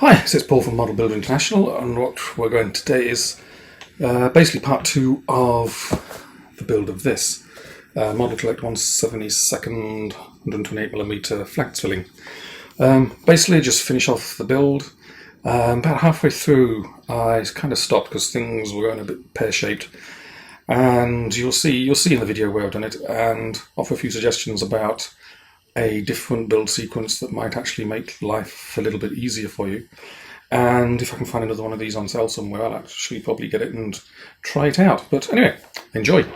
Hi, this is Paul from Model Builder International, and what we're going today is basically part 2 of the build of this Modelcollect 172nd 128mm flak Zwilling. Basically, just finish off the build. About halfway through, I kind of stopped because things were going a bit pear-shaped, and you'll see in the video where I've done it, and offer a few suggestions about a different build sequence that might actually make life a little bit easier for you. And if I can find another one of these on sale somewhere, I'll actually probably get it and try it out. But anyway, enjoy.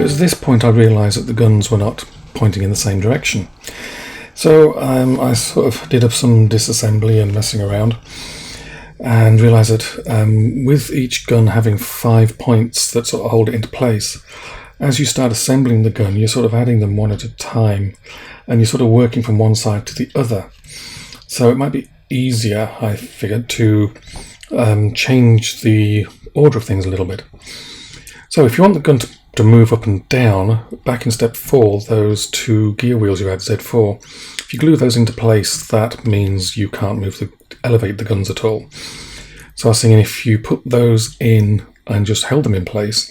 It was at this point I realised that the guns were not pointing in the same direction. So I sort of did up some disassembly and messing around, and realised that with each gun having 5 points that sort of hold it into place, as you start assembling the gun, you're sort of adding them one at a time, and you're sort of working from one side to the other. So it might be easier, I figured, to change the order of things a little bit. So if you want the gun to move up and down, back in step 4, those 2 gear wheels you had, Z4, if you glue those into place, that means you can't elevate the guns at all. So I was thinking if you put those in and just held them in place,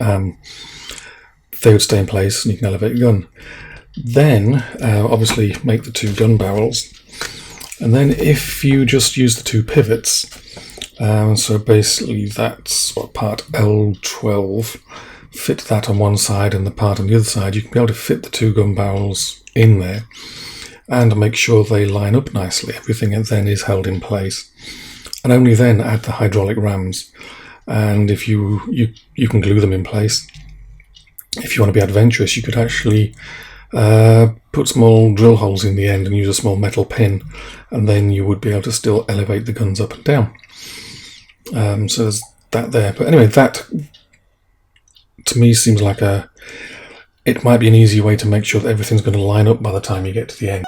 they would stay in place and you can elevate the gun. Then obviously make the 2 gun barrels, and then if you just use the 2 pivots, so basically that's what part L12, fit that on one side and the part on the other side, you can be able to fit the 2 gun barrels in there and make sure they line up nicely. Everything then is held in place, and only then add the hydraulic rams, and if you can glue them in place. If you want to be adventurous, you could actually put small drill holes in the end and use a small metal pin, and then you would be able to still elevate the guns up and down. So there's that there. But anyway, that to me seems like it might be an easy way to make sure that everything's going to line up by the time you get to the end.